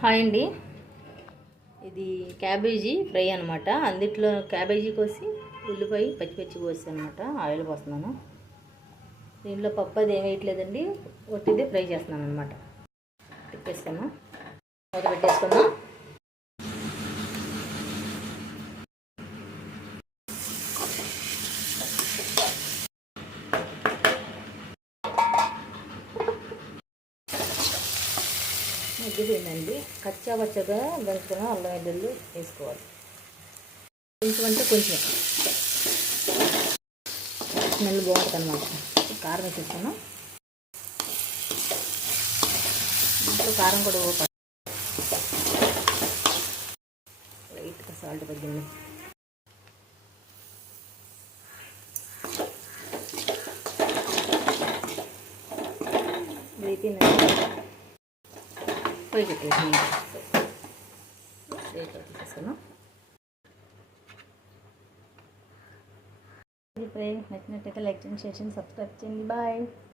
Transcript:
Hi అండి. ఇది cabbage fry అనమాట అందుట్లో క్యాబేజీ కోసి ఉల్లిపాయ పచ్చి పచ్చి కోసి అనమాట ఆయిల్ పోస్తున్నాను. దీంట్లో పప్పు అది ఏం వేయట్లేదండి. ఒట్టిదే ఫ్రై చేస్తున్నాను అనమాట తిప్పేస్తాను. మూత పెట్టేసుకుందాం. మగ్గిపోయిందండి కచ్చా పచ్చగా దంచుకున్న అల్లం వెల్లుల్లి వేసుకోవాలి. కొంచెం అంటే కొంచెం. స్మెల్ బాగుంటుంది అనమాట కారం వేసేస్తాను ఇంట్లో కారం కూడా ఓపెన్ లైట్గా సాల్ట్ తగ్గింది. వేపిందండి పొయ్యి పెట్టేసి తీసేసాను ఇది ఫ్రై నచ్చినట్టయితే లైక్ చేయండి షేర్ చేయండి సబ్స్క్రైబ్ చేయండి బాయ్